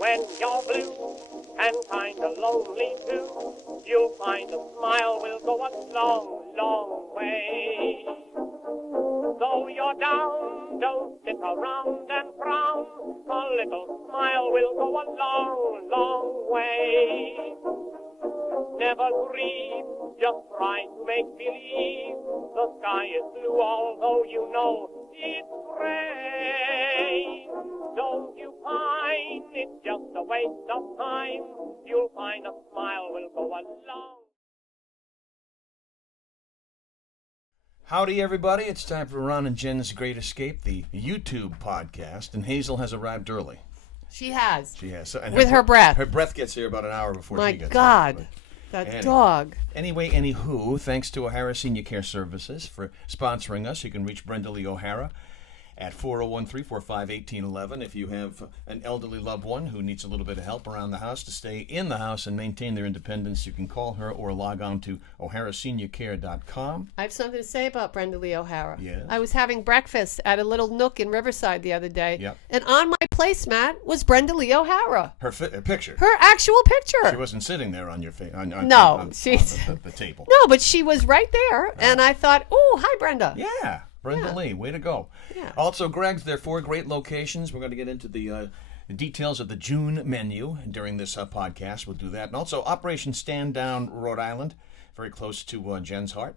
when you're blue and kinda lonely too, you'll find a smile will go a long, long way. Though you're down, don't sit around and frown. A little smile will go a long, long way. Never grieve, just try to make believe the sky is blue, although you know it's gray. Don't you pine, it's just a waste of time. You'll find a smile will go a long. Howdy, everybody. It's time for Ron and Jen's Great Escape, the YouTube podcast, and Hazel has arrived early. She has. She has. And With her breath. Her breath gets here about an hour before My she gets God. here. That dog. Anyway, anywho, thanks to O'Hara Senior Care Services for sponsoring us. You can reach Brenda Lee O'Hara at 401-345-1811 if you have an elderly loved one who needs a little bit of help around the house to stay in the house and maintain their independence. You can call her or log on to oharaseniorcare.com. I have something to say about Brenda Lee O'Hara. Yes. I was having breakfast at a little nook in Riverside the other day, Yep. and on my placemat was Brenda Lee O'Hara. Her picture. Her actual picture. She wasn't sitting there on your face. No, she's on the table. No, but she was right there, and I thought, "Oh, hi, Brenda." Yeah, Brenda Lee, way to go. Yeah. Also, Greg's, there are 4 great locations. We're going to get into the details of the June menu during this podcast. We'll do that. And also, Operation Stand Down, Rhode Island, very close to Jen's heart.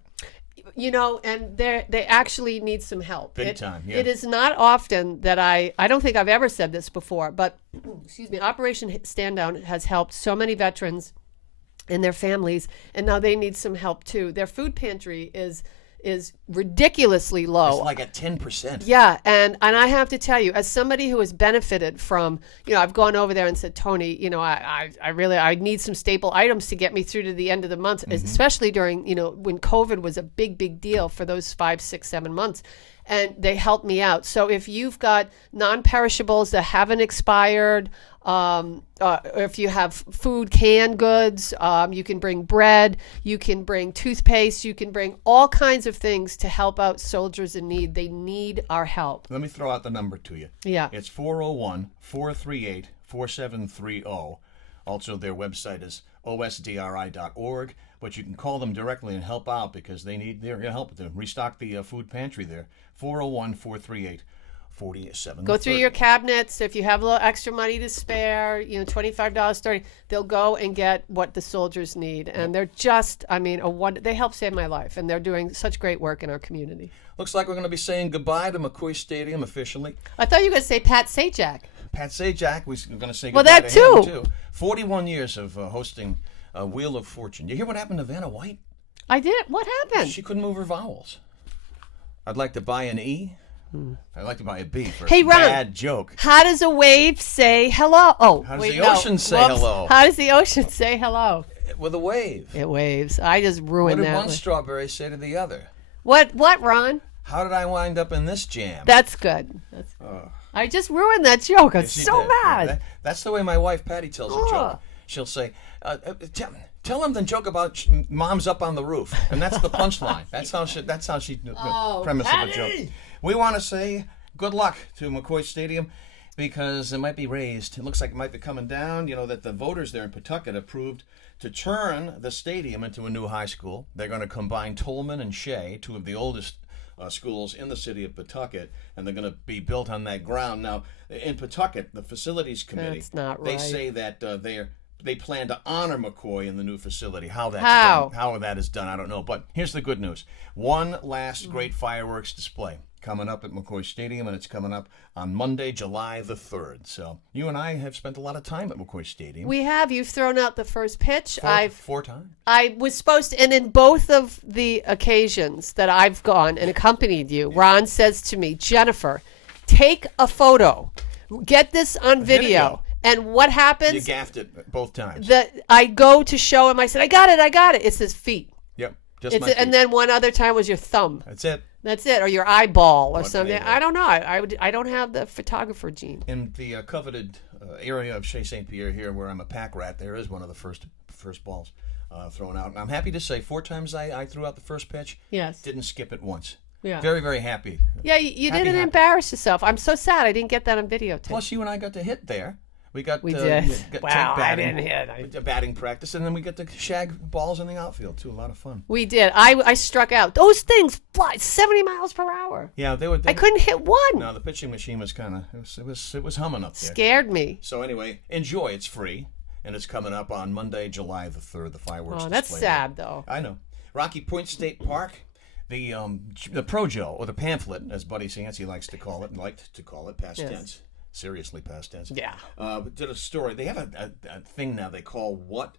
You know, and they actually need some help. Big time, yeah. It is not often that I don't think I've ever said this before, but, excuse me, Operation Stand Down has helped so many veterans and their families, and now they need some help too. Their food pantry is ridiculously low. It's like at 10%. Yeah, and I have to tell you, as somebody who has benefited from, I've gone over there and said, Tony, I need some staple items to get me through to the end of the month, especially during, when COVID was a big deal for those 5, 6, 7 months. And they helped me out. So if you've got non-perishables that haven't expired, or if you have food, canned goods, you can bring bread, you can bring toothpaste, you can bring all kinds of things to help out soldiers in need. They need our help. Let me throw out the number to you. Yeah. It's 401-438-4730. Also, their website is osdri.org, but you can call them directly and help out because they need their help to restock the food pantry there. 401-438-4730. Go through your cabinets. If you have a little extra money to spare, $25, $30, they'll go and get what the soldiers need. And they're just, they help save my life. And they're doing such great work in our community. Looks like we're going to be saying goodbye to McCoy Stadium officially. I thought you were going to say Pat Sajak. Pat Sajak, we're going to say Well, goodbye that to him, too. 41 years of hosting Wheel of Fortune. You hear what happened to Vanna White? I did. What happened? She couldn't move her vowels. I'd like to buy an E. I'd like to buy a B for Hey, a Ron, bad joke. How does a wave say hello? Oh, How does wait, the ocean say Whoops. hello? How does the ocean say hello? With a wave. It waves. I just What ruined did that. one strawberry say to the other? What, Ron? How did I wind up in this jam? That's good. I just ruined that joke. I'm Yes, you so did. mad. That's the way my wife Patty tells a joke. She'll say, tell him the joke about mom's up on the roof, and that's the punchline. That's how she premise Patty! of a joke. We want to say good luck to McCoy Stadium because it might be raised. It looks like it might be coming down. That the voters there in Pawtucket approved to turn the stadium into a new high school. They're going to combine Tolman and Shea, 2 of the oldest schools in the city of Pawtucket, and they're going to be built on that ground. Now, in Pawtucket, the facilities committee, That's not they right. say that they plan to honor McCoy in the new facility. How that is done, I don't know. But here's the good news. One last great fireworks display coming up at McCoy Stadium, and it's coming up on Monday, July the 3rd. So you and I have spent a lot of time at McCoy Stadium. We have. You've thrown out the first pitch. Four times. I was supposed to, and in both of the occasions that I've gone and accompanied you, Ron says to me, Jennifer, take a photo. Get this on video. And what happens? You gaffed it both times. I go to show him. I said, I got it. It's his feet. Yep. Just my feet. And then one other time was your thumb. That's it. That's it. Or your eyeball or something. Maybe. I don't know. I don't have the photographer gene. In the coveted area of Chez St. Pierre here, where I'm a pack rat, there is one of the first balls thrown out. And I'm happy to say 4 times I threw out the first pitch. Yes. Didn't skip it once. Yeah. Very, very happy. Yeah, you Happy, didn't happy. embarrass yourself. I'm so sad I didn't get that on videotape. Plus, you and I got to hit there We got We did. take Wow, I batting, didn't hit. batting practice, and then we get to shag balls in the outfield too. A lot of fun. We did. I struck out. Those things fly 70 miles per hour. Yeah, they were. I couldn't hit one. No, the pitching machine was kind of it was humming up there. Scared me. So anyway, enjoy. It's free, and it's coming up on Monday, July the 3rd. The fireworks. Oh, that's display. sad though. I know. Rocky Point State Park. The Projo, or the pamphlet, as Buddy Sancy likes to call it, past Yes. tense. Seriously, past tense. Yeah. Did a story. They have a thing now they call what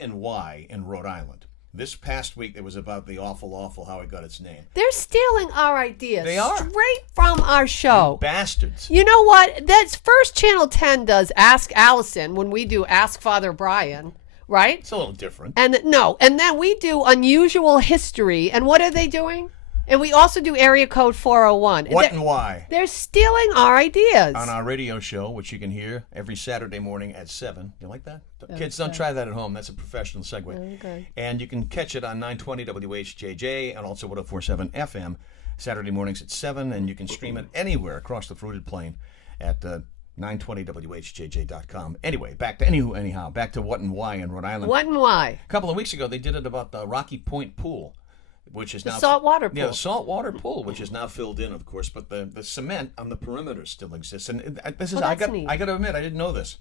and why in Rhode Island. This past week it was about the awful how it got its name. They're stealing our ideas. They are. Straight from our show. Bastards. You know what? That's first Channel 10 does Ask Allison when we do Ask Father Brian, right? It's a little different. And then we do Unusual History. And what are they doing? And we also do Area Code 401. What and why? They're stealing our ideas. On our radio show, which you can hear every Saturday morning at 7. You like that? Kids, don't try that at home. That's a professional segue. Okay. And you can catch it on 920 WHJJ and also 1047 FM Saturday mornings at 7. And you can stream it anywhere across the fruited plain at 920WHJJ.com. Anyway, back to what and why in Rhode Island. What and why? A couple of weeks ago, they did it about the Rocky Point Pool, which is The now saltwater pool. Yeah, the saltwater pool, which is now filled in, of course, but the cement on the perimeter still exists. And this is that's neat. I got to admit, I didn't know this,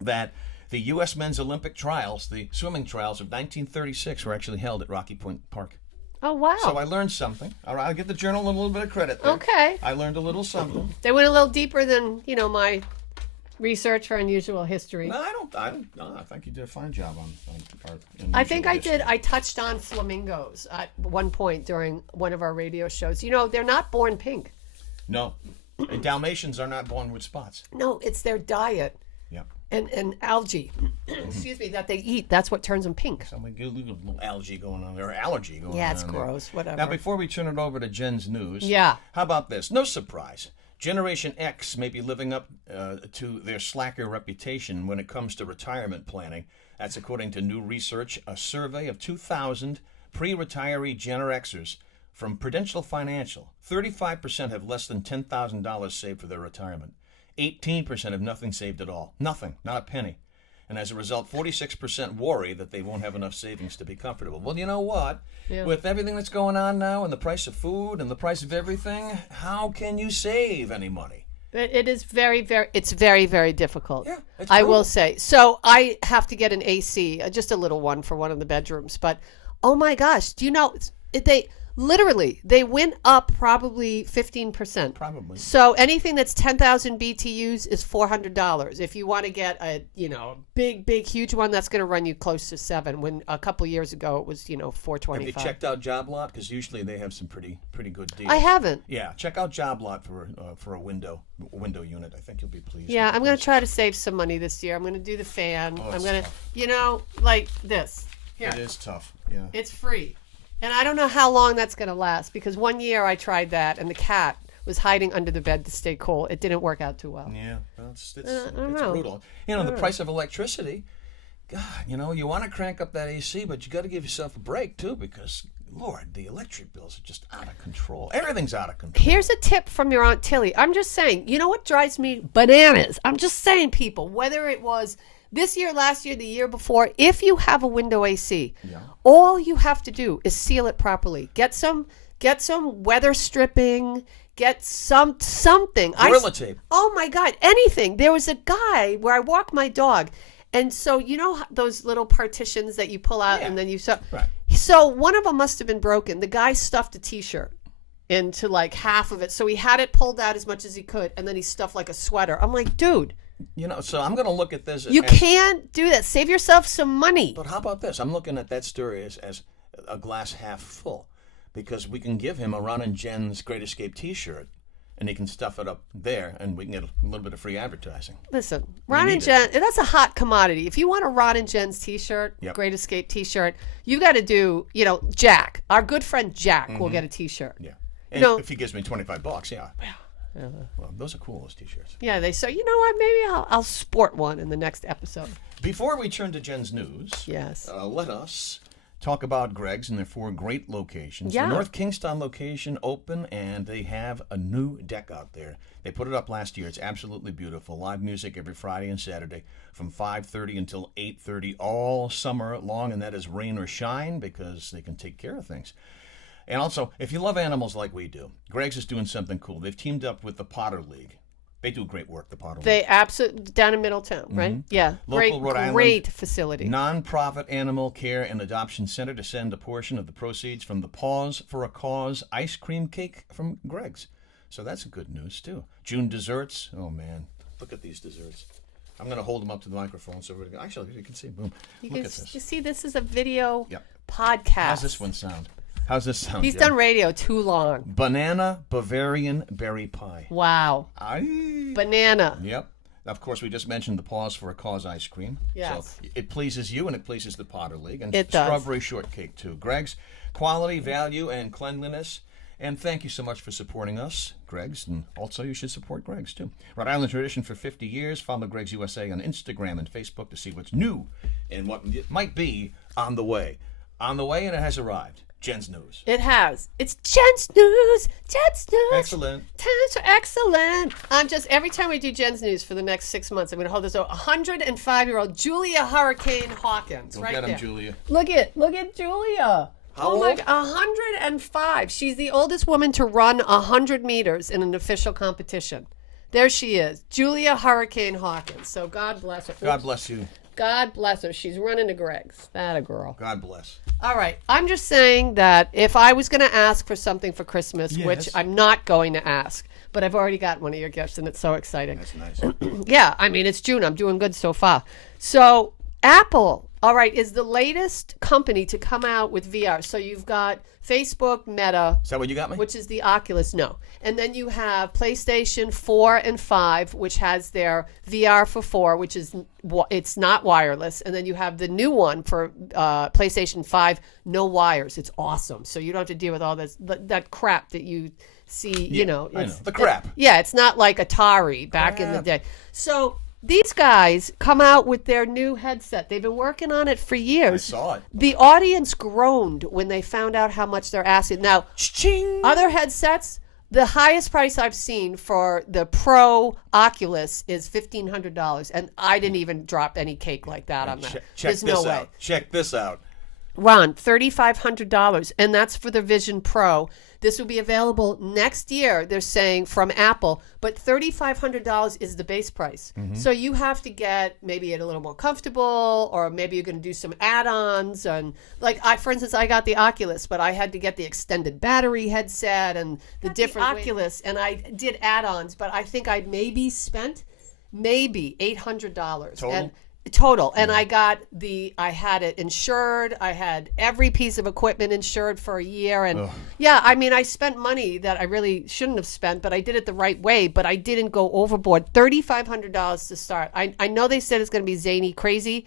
that the U.S. Men's Olympic trials, the swimming trials of 1936, were actually held at Rocky Point Park. Oh, wow. So I learned something. All right, I'll give the Journal a little bit of credit there. Okay. I learned a little something. They went a little deeper than, my research for Unusual History. No, I don't. No, I think you did a fine job on our. I think I unusual did. I touched on flamingos at one point during one of our radio shows. They're not born pink. No, and Dalmatians are not born with spots. No, it's their diet Yeah. and algae, excuse me, that they eat. That's what turns them pink. So we get a little algae going on there, or allergy going on. Yeah, it's there. gross. Whatever. Now, before we turn it over to Jen's news, Yeah. how about this? No surprise. Generation X may be living up to their slacker reputation when it comes to retirement planning. That's according to new research, a survey of 2,000 pre-retiree Gen Xers from Prudential Financial. 35% have less than $10,000 saved for their retirement. 18% have nothing saved at all. Nothing, not a penny. And as a result, 46% worry that they won't have enough savings to be comfortable. Well, you know what? Yeah. With everything that's going on now and the price of food and the price of everything, how can you save any money? It is very, very, it's very, very difficult. Yeah, it's I will brutal. say. So I have to get an AC, just a little one for one of the bedrooms. But, oh my gosh, do you know, they went up probably 15%. Probably. So anything that's 10,000 BTUs is $400. If you want to get a, big, huge one, that's going to run you close to $7. When a couple years ago it was, $425. Have you checked out Job Lot? Because usually they have some pretty good deals. I haven't. Yeah, check out Job Lot for a window unit. I think you'll be pleased. Yeah, with I'm the going to price. try to save some money this year. I'm going to do the fan. I'm it's going tough. to, like this. Here, It is tough. Yeah. it's free. And I don't know how long that's going to last because one year I tried that and the cat was hiding under the bed to stay cool. It didn't work out too well. Yeah, well, it's don't know. brutal. The price of electricity. God, you want to crank up that AC, but you got to give yourself a break too, because Lord, the electric bills are just out of control. Everything's out of control. Here's a tip from your Aunt Tilly. I'm just saying, you know what drives me bananas? I'm just saying, people, whether it was this year, last year, the year before, if you have a window AC, all you have to do is seal it properly. Get some weather stripping, get something. Gorilla tape. Oh my God, anything. There was a guy where I walk my dog, and so those little partitions that you pull out and then you Right. So one of them must have been broken. The guy stuffed a T-shirt into like half of it, so he had it pulled out as much as he could, and then he stuffed like a sweater. I'm like, dude, So I'm going to look at this. you can't do that. Save yourself some money. But how about this? I'm looking at that story as a glass half full, because we can give him a Ron and Jen's Great Escape T-shirt, and he can stuff it up there, and we can get a little bit of free advertising. Listen, Ron and need Jen, that's a hot commodity. If you want a Ron and Jen's T-shirt, Yep. Great Escape T-shirt, you got to do, Jack, our good friend Jack will get a T-shirt. Yeah. And No. if he gives me $25, yeah. Well, those are cool, those T-shirts. Yeah, they say, you know what, maybe I'll sport one in the next episode. Before we turn to Jen's news, Yes. let us talk about Greg's and their 4 great locations. Yeah. The North Kingstown location open, and they have a new deck out there. They put it up last year. It's absolutely beautiful. Live music every Friday and Saturday from 5:30 until 8:30 all summer long, and that is rain or shine because they can take care of things. And also, if you love animals like we do, Greg's is doing something cool. They've teamed up with the Potter League. They do great work, the Potter League. They absolutely down in Middletown, right? Yeah, Local Rhode Island great facility. Nonprofit animal care and adoption center to send a portion of the proceeds from the Paws for a Cause ice cream cake from Greg's. So that's good news too. June desserts. Oh man, look at these desserts. I'm going to hold them up to the microphone so everybody. Actually, you can see. Boom. You Look can at this. you see this is a video Yep. podcast. How's this one sound? How's this sound? He's Jen? done radio too long. Banana Bavarian berry pie. Wow. Aye. Banana. Yep. Of course, we just mentioned the Paws for a Cause ice cream. Yes. So it pleases you and it pleases the Potter League. And It does. strawberry shortcake, too. Greg's, quality, value, and cleanliness. And thank you so much for supporting us, Greg's. And also, you should support Greg's, too. Rhode Island tradition for 50 years. Follow Greg's USA on Instagram and Facebook to see what's new and what might be on the way. On the way, and it has arrived. Jen's News. It has. It's Jen's News. Jen's News. Excellent. Times are excellent. I'm just, every time we do Jen's News for the next 6 months, I'm going to hold this over. 105-year-old Julia Hurricane Hawkins. Go right get him, there. Julia. Look at Julia. How oh my old? 105. She's the oldest woman to run 100 meters in an official competition. There she is, Julia Hurricane Hawkins. So God bless her. God bless you. God bless her. She's running to Greg's. That a girl. God bless. All right. I'm just saying that if I was going to ask for something for Christmas, which Yes. I'm not going to ask, but I've already got one of your gifts, and it's so exciting. That's nice. Yeah, I mean, it's June. I'm doing good so far. So, Apple, all right, is the latest company to come out with VR. So, you've got Facebook, Meta, Is that what you got me? which is the Oculus, no. And then you have PlayStation 4 and 5, which has their VR for 4, which is, it's not wireless. And then you have the new one for PlayStation 5, no wires. It's awesome. So you don't have to deal with all this, that crap that you see, you know. I know. it's- The crap. Yeah, it's not like Atari back in the Crap. day. So these guys come out with their new headset. They've been working on it for years. I saw it. The audience groaned when they found out how much they're asking. Now, Ching. other headsets, the highest price I've seen for the Pro Oculus is $1,500, and I didn't even drop any cake like that on that. Check There's this no way. out. Check this out. Ron, $3,500, and that's for the Vision Pro. This will be available next year, they're saying, from Apple, but $3,500 is the base price. So you have to get maybe it a little more comfortable, or maybe you're going to do some add-ons. And like, for instance, I got the Oculus, but I had to get the extended battery headset and the different Oculus, and I did add-ons, but I think I maybe spent $800. Total? Total. And I had it insured. I had every piece of equipment insured for a year. And yeah, I mean, I spent money that I really shouldn't have spent, but I did it the right way. But I didn't go overboard. $3,500 to start. I know they said it's going to be zany crazy,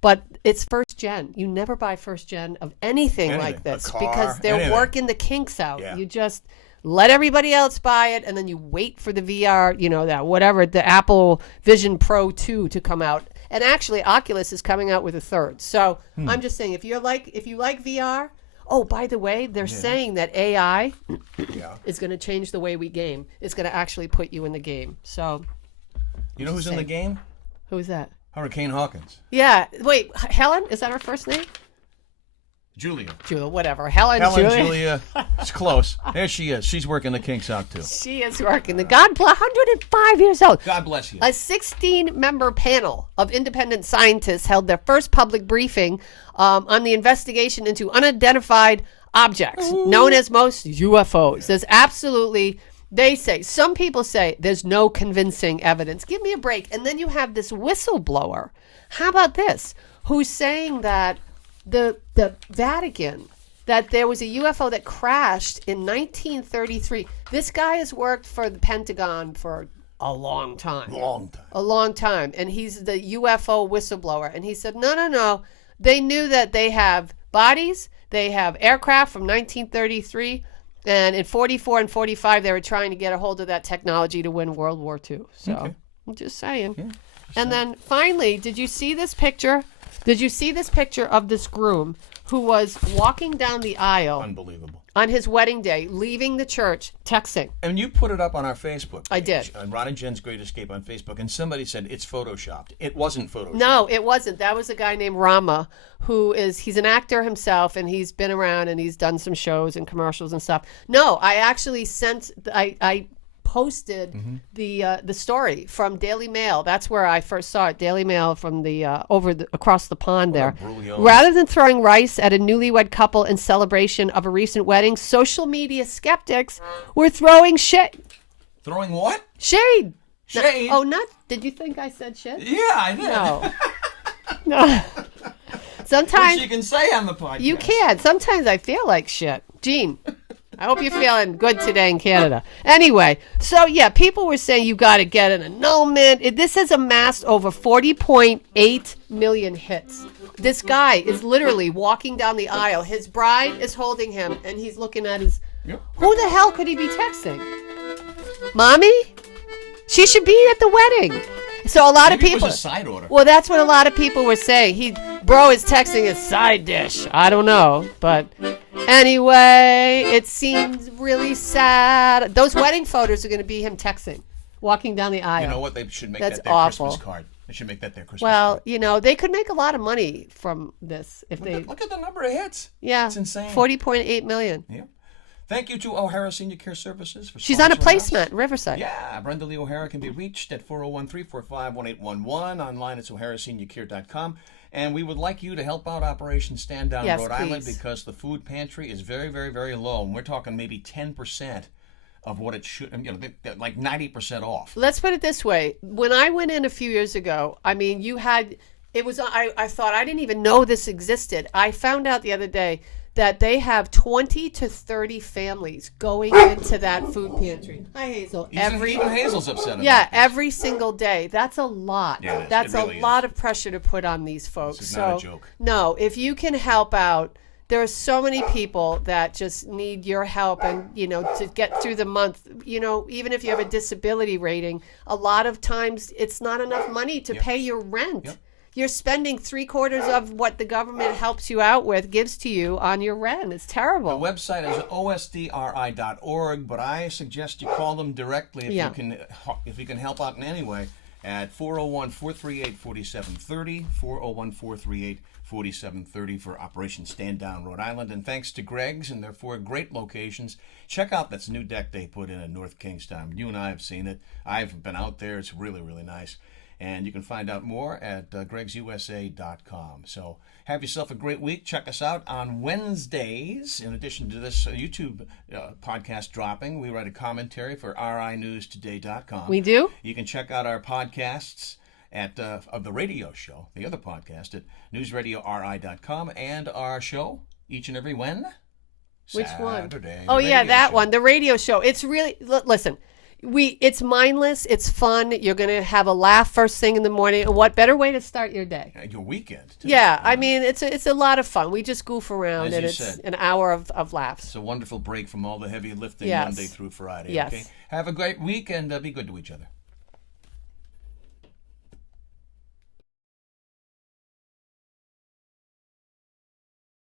but it's first gen. You never buy first gen of anything like A this car, because they're anything. working the kinks out. Yeah. You just let everybody else buy it, and then you wait for the VR, you know, that whatever, the Apple Vision Pro 2 to come out. And actually, Oculus is coming out with a third. So I'm just saying, if you like VR, oh, by the way, they're saying that AI Yeah. is going to change the way we game. It's going to actually put you in the game. So You know who's in the game? who's that? Hurricane Hawkins. Yeah. Wait, Helen? Is that her first name? Julia. Julia, whatever. Helen Julia. It's close. There she is. She's working the kinks out too. She is working. The God bless, 105 years old. God bless you. A 16-member panel of independent scientists held their first public briefing on the investigation into unidentified objects, known as most UFOs. There's absolutely, some people say there's no convincing evidence. Give me a break. And then you have this whistleblower. How about this? Who's saying that the Vatican, that there was a UFO that crashed in 1933. This guy has worked for the Pentagon for a long time. A long time. And he's the UFO whistleblower. And he said, no. They knew that they have bodies. They have aircraft from 1933. And in 44 and 45, they were trying to get a hold of that technology to win World War II. So I'm just saying. And then finally, did you see this picture Did you see this picture of this groom who was walking down the aisle Unbelievable. on his wedding day, leaving the church, texting? And you put it up on our Facebook page. I did. On Ron and Jen's Great Escape on Facebook, and somebody said it's photoshopped. It wasn't photoshopped. No, it wasn't. That was a guy named Rama, he's an actor himself, and he's been around and he's done some shows and commercials and stuff. No, I actually I posted the story from Daily Mail. That's where I first saw it. Daily Mail from the across the pond there. Rather than throwing rice at a newlywed couple in celebration of a recent wedding, social media skeptics were throwing shade. Throwing what? Shade. Shade? Not. Did you think I said shit? Yeah, I did. No. No. Sometimes Which you can say on the podcast. you can. Sometimes I feel like shit. Gene, I hope you're feeling good today in Canada. Anyway, so yeah, people were saying you got to get an annulment. This has amassed over 40.8 million hits. This guy is literally walking down the aisle. His bride is holding him, and he's looking at his... Yep. Who the hell could he be texting? Mommy? She should be at the wedding. So a lot Maybe of people... it was a side order. Well, that's what a lot of people were saying. Bro is texting his side dish. I don't know, but anyway, it seems really sad. Those wedding photos are going to be him texting, walking down the aisle. You know what? They should make That's that their awful. Christmas card. They should make that their Christmas Well, card. you know, they could make a lot of money from this if they. Look at the number of hits. Yeah, It's insane. 40.8 million. Yeah. Thank you to O'Hara Senior Care Services for She's on a sponsoring us. placement in Riverside. Yeah, Brenda Lee O'Hara can be reached at 401-345-1811. Online, it's o'haraseniorcare.com. And we would like you to help out Operation Stand Down Yes, Rhode Island please. because the food pantry is very, very, very low. And we're talking maybe 10% of what it should, they're like 90% off. Let's put it this way. When I went in a few years ago, I mean, I thought I didn't even know this existed. I found out the other day that they have 20 to 30 families going into that food pantry. Hi, Hazel. Even Hazel's upset about Yeah, this. every single day. That's a lot. Yeah, it is. That's It really a lot of pressure to put on these folks. This is not a joke. No, if you can help out, there are so many people that just need your help and, to get through the month. Even if you have a disability rating, a lot of times it's not enough money to pay your rent. Yep. You're spending 3/4 of what the government helps you out with, gives to you on your rent. It's terrible. The website is osdri.org, but I suggest you call them directly if you can help out in any way at 401-438-4730, 401-438-4730 for Operation Stand Down Rhode Island. And thanks to Greg's and their 4 great locations. Check out this new deck they put in North Kingstown. You and I have seen it. I've been out there. It's really, really nice. And you can find out more at gregsusa.com. So have yourself a great week. Check us out on Wednesdays. In addition to this YouTube podcast dropping, we write a commentary for rinewstoday.com. We do? You can check out our podcasts of the radio show, the other podcast, at newsradiori.com, and our show each and every when? Which Saturday. one? Oh, the yeah, radio that show. one. The radio show. It's really, listen, it's mindless. It's fun. You're going to have a laugh first thing in the morning. And what better way to start your day? And your weekend, too. Yeah, I mean, it's a lot of fun. We just goof around, As and you it's said. an hour of laughs. It's a wonderful break from all the heavy lifting Yes. Monday through Friday. Yes. Okay? Have a great week and be good to each other.